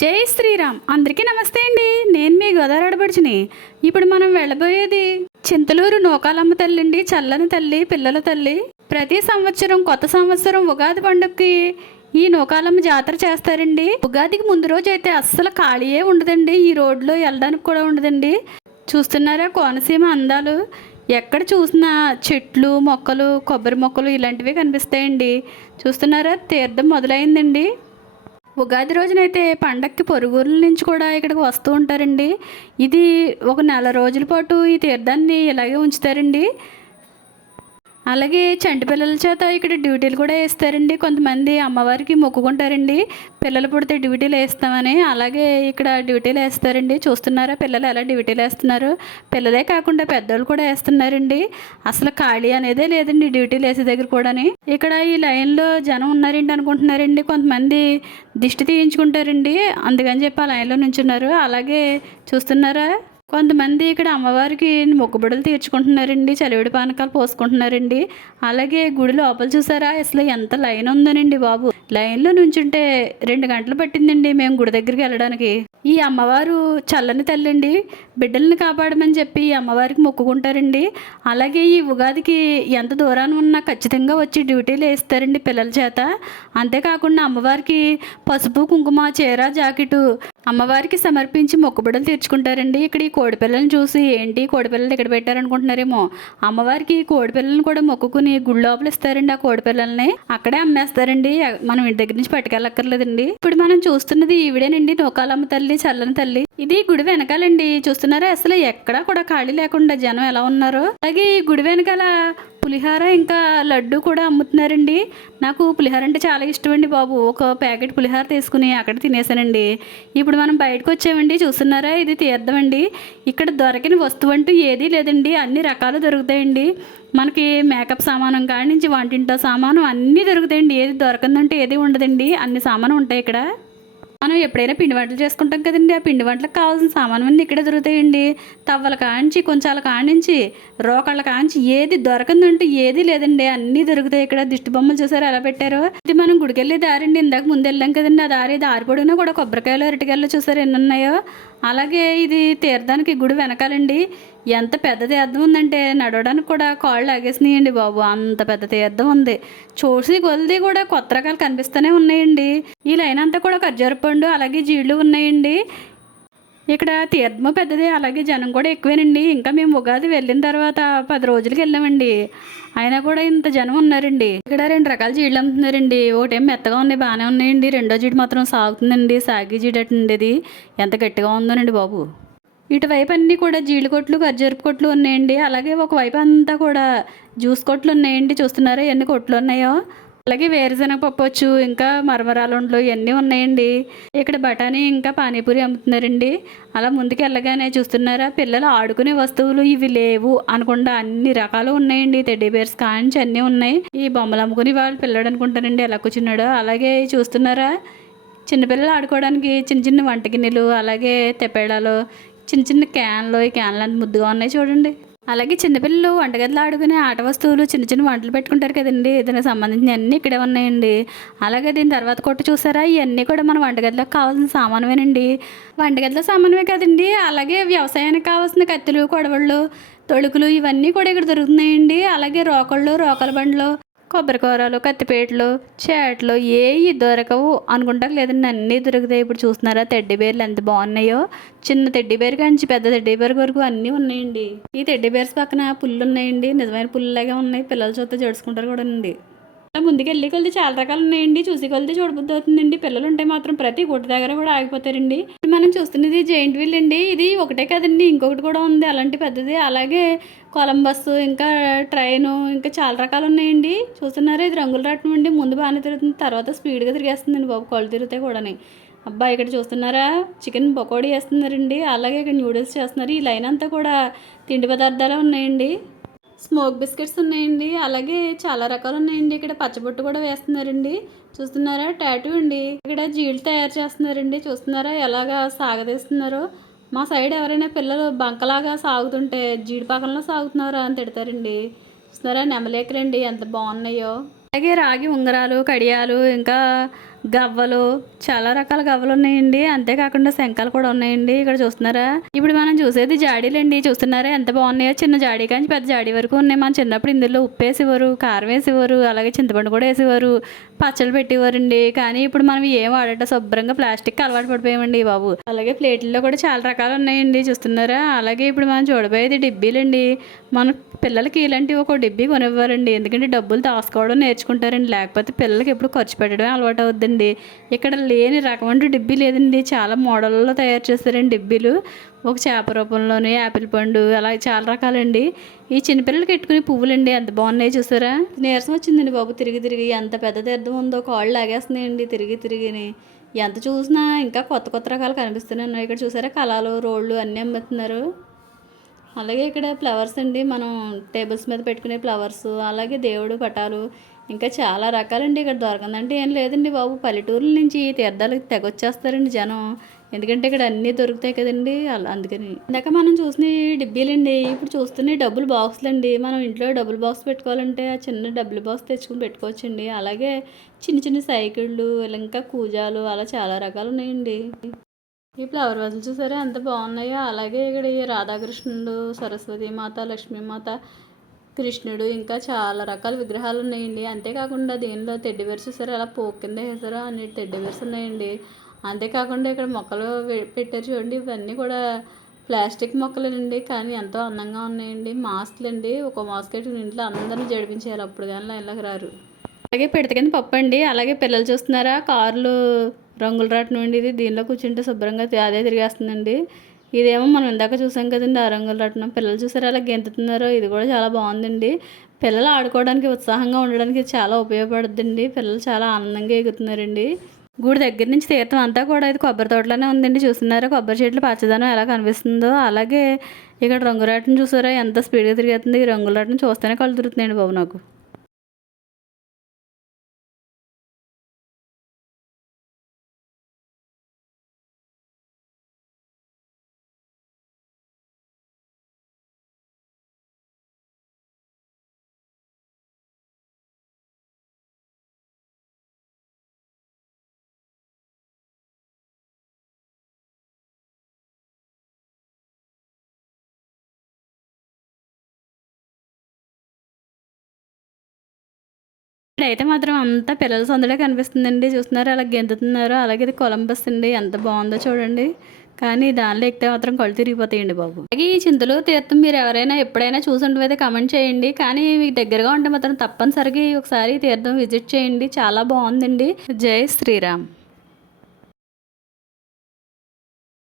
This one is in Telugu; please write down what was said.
జై శ్రీరామ్. అందరికీ నమస్తే అండి. నేను మీ గోదావరి ఆడపడుచుని ఇప్పుడు మనం వెళ్ళబోయేది చింతలూరు నూకాలమ్మ తల్లి అండి చల్లని తల్లి పిల్లల తల్లి. ప్రతి సంవత్సరం కొత్త సంవత్సరం ఉగాది పండుగకి ఈ నూకాలమ్మ జాతర చేస్తారండి. ఉగాదికి ముందు రోజు అయితే అస్సలు ఖాళీయే ఉండదండి. ఈ రోడ్లో వెళ్ళడానికి కూడా ఉండదండి. చూస్తున్నారా కోనసీమ అందాలు? ఎక్కడ చూసినా చెట్లు మొక్కలు కొబ్బరి మొక్కలు ఇలాంటివి కనిపిస్తాయండి. చూస్తున్నారా? తీర్థం మొదలైందండి. ఉగాది రోజునైతే పండక్కి పొరుగురుల నుంచి కూడా ఇక్కడికి వస్తూ ఉంటారండి. ఇది ఒక నెల రోజుల పాటు ఈ తీర్థాన్ని ఇలాగే ఉంచుతారండి. అలాగే చంటి పిల్లల చేత ఇక్కడ డ్యూటీలు కూడా వేస్తారండి. కొంతమంది అమ్మవారికి మొక్కుకుంటారండి. పిల్లలు పుడితే డ్యూటీలు వేస్తామని అలాగే ఇక్కడ డ్యూటీలు వేస్తారండి. చూస్తున్నారా పిల్లలు ఎలా డ్యూటీలు వేస్తున్నారు? పిల్లలే కాకుండా పెద్దోళ్ళు కూడా వేస్తున్నారండి. అసలు ఖాళీ అనేదే లేదండి డ్యూటీలు వేసే దగ్గర కూడాని. ఇక్కడ ఈ లైన్లో జనం ఉన్నారండి అనుకుంటున్నారండి. కొంతమంది దిష్టి తీయించుకుంటారండి. అందుకని చెప్పి ఆ లైన్లో నుంచున్నారు. అలాగే చూస్తున్నారా కొంతమంది ఇక్కడ అమ్మవారికి మొక్కుబడులు తీర్చుకుంటున్నారండి చలివిడి పానకాలు పోసుకుంటున్నారండి. అలాగే గుడి లోపల చూసారా? అసలు ఎంత లైన్ ఉందనండి బాబు. లైన్లో నుంచుంటే రెండు గంటలు పట్టిందండి మేము గుడి దగ్గరికి వెళ్ళడానికి. ఈ అమ్మవారు చల్లని తల్లండి. బిడ్డల్ని కాపాడమని చెప్పి ఈ అమ్మవారికి మొక్కుకుంటారండి. అలాగే ఈ ఉగాదికి ఎంత దూరాన్ని ఉన్నా ఖచ్చితంగా వచ్చి డ్యూటీలు వేస్తారండి పిల్లల చేత. అంతేకాకుండా అమ్మవారికి పసుపు కుంకుమ చీర జాకెటు అమ్మవారికి సమర్పించి మొక్కుబడులు తీర్చుకుంటారండి. ఇక్కడ ఈ కోడిపిల్లల్ని చూసి ఏంటి కోడిపిల్లలు ఇక్కడ పెట్టారనుకుంటున్నారేమో. అమ్మవారికి కోడిపిల్లల్ని కూడా మొక్కుకుని గుడి లోపల ఇస్తారండి ఆ కోడిపిల్లల్ని అక్కడే అమ్మేస్తారండి. మనం ఇంటి దగ్గర నుంచి పట్టుకెళ్ళక్కర్లేదండి. ఇప్పుడు మనం చూస్తున్నది ఈవిడేనండి నూకాలమ్మ తల్లి. చల్లని తల్లి. ఇది గుడి వెనకాలండి. చూస్తున్నారా? అసలు ఎక్కడా కూడా ఖాళీ లేకుండా జనం ఎలా ఉన్నారో? అలాగే ఈ గుడి వెనకాల పులిహార ఇంకా లడ్డు కూడా అమ్ముతున్నారండి. నాకు పులిహార అంటే చాలా ఇష్టం అండి బాబు. ఒక ప్యాకెట్ పులిహార తీసుకుని అక్కడ తినేసానండి. ఇప్పుడు మనం బయటకు వచ్చామండి. చూస్తున్నారా? ఇది తీర్థం అండి ఇక్కడ దొరకని వస్తువు అంటూ ఏదీ లేదండి. అన్ని రకాలు దొరుకుతాయండి. మనకి మేకప్ సామానం కాడి నుంచి వంటింట సామానం అన్నీ దొరుకుతాయండి. ఏది దొరకందంటే ఏది ఉండదండి. అన్ని సామాను ఉంటాయి ఇక్కడ. మనం ఎప్పుడైనా పిండి వంటలు చేసుకుంటాం కదండి. ఆ పిండి వంటలకు కావాల్సిన సామాను అన్నీ ఇక్కడే దొరుకుతాయండి. తవ్వల కాంచి కొంచాల కానించి రోకళ్ళ కాంచి ఏది దొరకదంటూ ఏది లేదండి. అన్నీ దొరుకుతాయి ఇక్కడ. దిష్టి బొమ్మలు చూసారు? ఎలా పెట్టారు? ఇది మనం గుడికెళ్ళే దారి దారండి ఇందాక ముందు వెళ్ళాం కదండి. ఆ దారి దారి పొడిగినా కూడా కొబ్బరికాయలు అరటికాయలు చూసారు ఎన్ని ఉన్నాయో? అలాగే ఇది తీర్థానికి గుడి వెనకాలండి. ఎంత పెద్ద తీర్థం ఉందంటే నడవడానికి కూడా కాళ్ళు లాగేసినాయండి బాబు. అంత పెద్ద తీర్థం ఉంది. చూసి కొలిది కూడా కొత్త రకాలు కనిపిస్తూనే ఉన్నాయండి. ఈ లైన్ అంతా కూడా ఖర్జూర పండు అలాగే జీళ్ళు ఉన్నాయండి. ఇక్కడ తీర్థము పెద్దది అలాగే జనం కూడా ఎక్కువేనండి. ఇంకా మేము ఉగాది వెళ్ళిన తర్వాత పది రోజులకి వెళ్ళామండి. అయినా కూడా ఇంత జనం ఉన్నారండి. ఇక్కడ రెండు రకాల జీళ్ళు అమ్ముతున్నారండి. ఒకటేం మెత్తగా ఉన్నాయి బాగానే ఉన్నాయండి. రెండో జీడి మాత్రం సాగుతుందండి. సాగి జీడి ఉండేది. ఎంత గట్టిగా ఉందోనండి బాబు. ఇటువైపు అన్నీ కూడా జీడి కొట్లు గజ్జరపు కొట్లు ఉన్నాయండి. అలాగే ఒక వైపు అంతా కూడా జ్యూస్ కొట్లు ఉన్నాయండి. చూస్తున్నారా ఎన్ని కొట్లు ఉన్నాయో? అలాగే వేరుశనగ పప్పు వచ్చు ఇంకా మరమరాలుండ్లు ఇవన్నీ ఉన్నాయండి. ఇక్కడ బఠానీ ఇంకా పానీపూరి అమ్ముతున్నారండి. అలా ముందుకు వెళ్ళగానే చూస్తున్నారా పిల్లలు ఆడుకునే వస్తువులు ఇవి లేవు అనకుండా అన్ని రకాలు ఉన్నాయండి. టెడ్డీ బేర్స్ కాంచి అన్నీ ఉన్నాయి. ఈ బొమ్మలు అమ్ముకుని వాళ్ళు పిల్లడు అనుకుంటానండి ఎలా కూర్చున్నాడో. అలాగే చూస్తున్నారా చిన్నపిల్లలు ఆడుకోవడానికి చిన్న చిన్న వంట గిన్నెలు అలాగే తెప్పేడాలు చిన్న చిన్న క్యాన్లు ఈ క్యాన్లు అంత ముద్దుగా ఉన్నాయి చూడండి. అలాగే చిన్నపిల్లలు వంటగదిలో ఆడుకునే ఆట వస్తువులు చిన్న చిన్న వంటలు పెట్టుకుంటారు కదండి. దానికి సంబంధించిన అన్నీ ఇక్కడే ఉన్నాయండి. అలాగే దీని తర్వాత కొట్టు చూసారా? ఇవన్నీ కూడా మన వంటగదిలోకి కావాల్సిన సామానమేనండి వంటగదిలో సామానమే కదండి. అలాగే వ్యవసాయానికి కావాల్సిన కత్తులు కొడవళ్ళు తొడుకులు ఇవన్నీ కూడా ఇక్కడ దొరుకుతున్నాయండి. అలాగే రోకళ్ళు రోకల బండ్లు కొబ్బరికూరలు కత్తిపేటలు చేటలు ఏవి దొరకవు అనుకుంటా లేదండి అన్నీ దొరుకుతాయి. ఇప్పుడు చూస్తున్నారా? తెడ్డి బేర్లు ఎంత బాగున్నాయో. చిన్న తెడ్డి బేర్ కాంచి పెద్ద తెడ్డి బేర్ వరకు అన్నీ ఉన్నాయండి. ఈ తెడ్డి బేర్స్ పక్కన పుల్లు ఉన్నాయండి నిజమైన పుల్లలాగే ఉన్నాయి. పిల్లల చూస్తే జడుచుకుంటారు కూడా అండి ముందుకు వెళ్ళి కొలిది చాలా రకాలు ఉన్నాయండి. చూసి కొలిది చూడబుద్ధి అవుతుందండి. పిల్లలు ఉంటే మాత్రం ప్రతి గుట్ట దగ్గర కూడా ఆగిపోతారండి. మనం చూస్తున్నది జైంట్ వీల్ అండి. ఇది ఒకటే కదండి ఇంకొకటి కూడా ఉంది. అలాంటి పెద్దది. అలాగే కొలంబస్ ఇంకా ట్రైను ఇంకా చాలా రకాలు ఉన్నాయండి. చూస్తున్నారా ఇది రంగులు రావటం అండి. ముందు బాగానే తిరుగుతుంది. తర్వాత స్పీడ్గా తిరిగేస్తుందండి బాబు కళ్ళు తిరుగుతాయి కూడాని. అబ్బా ఇక్కడ చూస్తున్నారా? చికెన్ పకోడీ వేస్తున్నారండి. అలాగే ఇక్కడ నూడిల్స్ చేస్తున్నారు. ఈ లైన్ అంతా కూడా తిండి పదార్థాలు ఉన్నాయండి. స్మోక్ బిస్కెట్స్ ఉన్నాయండి. అలాగే చాలా రకాలు ఉన్నాయండి. ఇక్కడ పచ్చబొట్టు కూడా వేస్తున్నారండి. చూస్తున్నారా? టాటూ అండి. ఇక్కడ జీళ్ళు తయారు చేస్తున్నారండి. చూస్తున్నారా? ఎలాగా సాగదీస్తున్నారో. మా సైడ్ ఎవరైనా పిల్లలు బంకలాగా సాగుతుంటే జీడిపాకంలో సాగుతున్నారా అని తిడతారండి. చూస్తున్నారా? నెమలేకరండి. ఎంత బాగున్నాయో. అలాగే రాగి ఉంగరాలు కడియాలు ఇంకా గవ్వలు చాలా రకాల గవ్వలు ఉన్నాయండి. అంతేకాకుండా శంఖాలు కూడా ఉన్నాయండి. ఇక్కడ చూస్తున్నారా? ఇప్పుడు మనం చూసేది జాడీలండి. చూస్తున్నారా? ఎంత బాగున్నాయో? చిన్న జాడీ కానీ పెద్ద జాడీ వరకు ఉన్నాయి. మన చిన్నప్పుడు ఇందులో ఉప్పు వేసేవారు కారం వేసేవారు అలాగే చింతపండు కూడా వేసేవారు పచ్చళ్ళు పెట్టేవారండి. కానీ ఇప్పుడు మనం ఏం వాడట శుభ్రంగా ప్లాస్టిక్ అలవాటు పడిపోయామండి బాబు. అలాగే ప్లేట్లలో కూడా చాలా రకాలు ఉన్నాయండి. చూస్తున్నారా? అలాగే ఇప్పుడు మనం చూడబోయేది డిబ్బీలండి. మన పిల్లలకి ఇలాంటివి ఒక డిబ్బీ కొనివ్వారండి. ఎందుకంటే డబ్బులు దాచుకోవడం నేర్చుకుంటారండి. లేకపోతే పిల్లలకి ఎప్పుడు ఖర్చు పెట్టడమే అలవాటు అవుద్దండి. అండి. ఇక్కడ లేని రకమైన డిబ్బీ లేదండి. చాలా మోడల్లో తయారు చేస్తారండి డిబ్బీలు. ఒక చేప రూపంలోనే యాపిల్ పండు అలా చాలా రకాలండి. ఈ చిన్నపిల్లలకి పెట్టుకునే పువ్వులండి. ఎంత బాగున్నాయి చూసారా? నీరసం వచ్చిందండి బాబు. తిరిగి తిరిగి ఎంత పెద్ద తీర్థం ఉందో కాళ్ళు లాగేస్తున్నాయండి. తిరిగి తిరిగిని. ఎంత చూసినా ఇంకా కొత్త కొత్త రకాలు కనిపిస్తున్నాయి ఇక్కడ చూసారా? కళాలు రోళ్ళు అన్నీ అమ్ముతున్నారు. అలాగే ఇక్కడ ఫ్లవర్స్ అండి. మనం టేబుల్స్ మీద పెట్టుకునే ఫ్లవర్స్ అలాగే దేవుడు పటాలు ఇంకా చాలా రకాలండి ఇక్కడ దొరకందంటే ఏం లేదండి బాబు. పల్లెటూరుల నుంచి తీర్థాలకు తెగొచ్చేస్తారండి జనం. ఎందుకంటే ఇక్కడ అన్నీ దొరుకుతాయి కదండి. అలా అందుకని. ఇందాక మనం చూసిన డిబ్బీలండి ఇప్పుడు చూస్తున్న డబ్బులు బాక్సులు అండి మనం ఇంట్లో డబ్బులు బాక్స్ పెట్టుకోవాలంటే ఆ చిన్న డబ్బులు బాక్స్ తెచ్చుకుని పెట్టుకోవచ్చండి. అలాగే చిన్న చిన్న సైకిళ్ళు ఇంకా కూజాలు అలా చాలా రకాలు ఉన్నాయండి. ఈ ఫ్లవర్ వాజులు చూసారా ఎంత బాగున్నాయో. అలాగే ఇక్కడ ఈ రాధాకృష్ణుడు సరస్వతి మాత లక్ష్మీమాత కృష్ణుడు ఇంకా చాలా రకాల విగ్రహాలు ఉన్నాయండి. అంతేకాకుండా దీనిలో తెడ్డి బేర్స్ చూసారా? అలా పోక్ కింద వేసారా అన్ని తెడ్డి బేర్స్ ఉన్నాయండి. అంతేకాకుండా ఇక్కడ మొక్కలు పెట్టారు చూడండి. ఇవన్నీ కూడా ప్లాస్టిక్ మొక్కలేనండి. కానీ ఎంతో అందంగా ఉన్నాయండి. మాస్క్లు అండి. ఒక మాస్క్ ఇంట్లో అందరినీ జడిపించేయాలి. అప్పుడు కానీ లైన్లోకి రారు. అలాగే పెడత కింద పప్పు అండి. అలాగే పిల్లలు చూస్తున్నారా? కార్లు రంగుల రాట్నం అండి. ఇది దీనిలో కూర్చుంటే శుభ్రంగా అదే తిరిగేస్తుందండి. ఇదేమో మనం ఇందాక చూసాం కదండి ఆ రంగుల రాట్నం. పిల్లలు చూసారా అలా గెంతుతున్నారో? ఇది కూడా చాలా బాగుందండి. పిల్లలు ఆడుకోవడానికి ఉత్సాహంగా ఉండడానికి చాలా ఉపయోగపడుతుందండి పిల్లలు చాలా ఆనందంగా ఎగుతున్నారండి గుడి దగ్గర నుంచి తీర్థం అంతా కూడా ఇది కొబ్బరి తోటలోనే ఉందండి. చూస్తున్నారా? కొబ్బరి చెట్లు పచ్చదనం ఎలా కనిపిస్తుందో. అలాగే ఇక్కడ రంగురాటను చూసారా? ఎంత స్పీడ్గా తిరిగేస్తుంది. ఈ రంగుల చూస్తేనే కళ్ళు తిరుగుతున్నాయండి బాబు నాకు. అయితే మాత్రం అంతా పిల్లల సందడే కనిపిస్తుందండి. చూస్తున్నారు? అలా గెంతుతున్నారు? అలాగే ఇది కొలంబస్ అండి. ఎంత బాగుందో చూడండి. కానీ దానిలో ఎక్కితే మాత్రం కళ్ళు తిరిగిపోతాయండి బాబు. అలాగే ఈ చింతలు తీర్థం మీరు ఎవరైనా ఎప్పుడైనా చూసుంటే కమెంట్ చేయండి. కానీ మీకు దగ్గరగా ఉంటే మాత్రం తప్పనిసరిగా ఒకసారి తీర్థం విజిట్ చేయండి. చాలా బాగుందండి. జై శ్రీరామ్.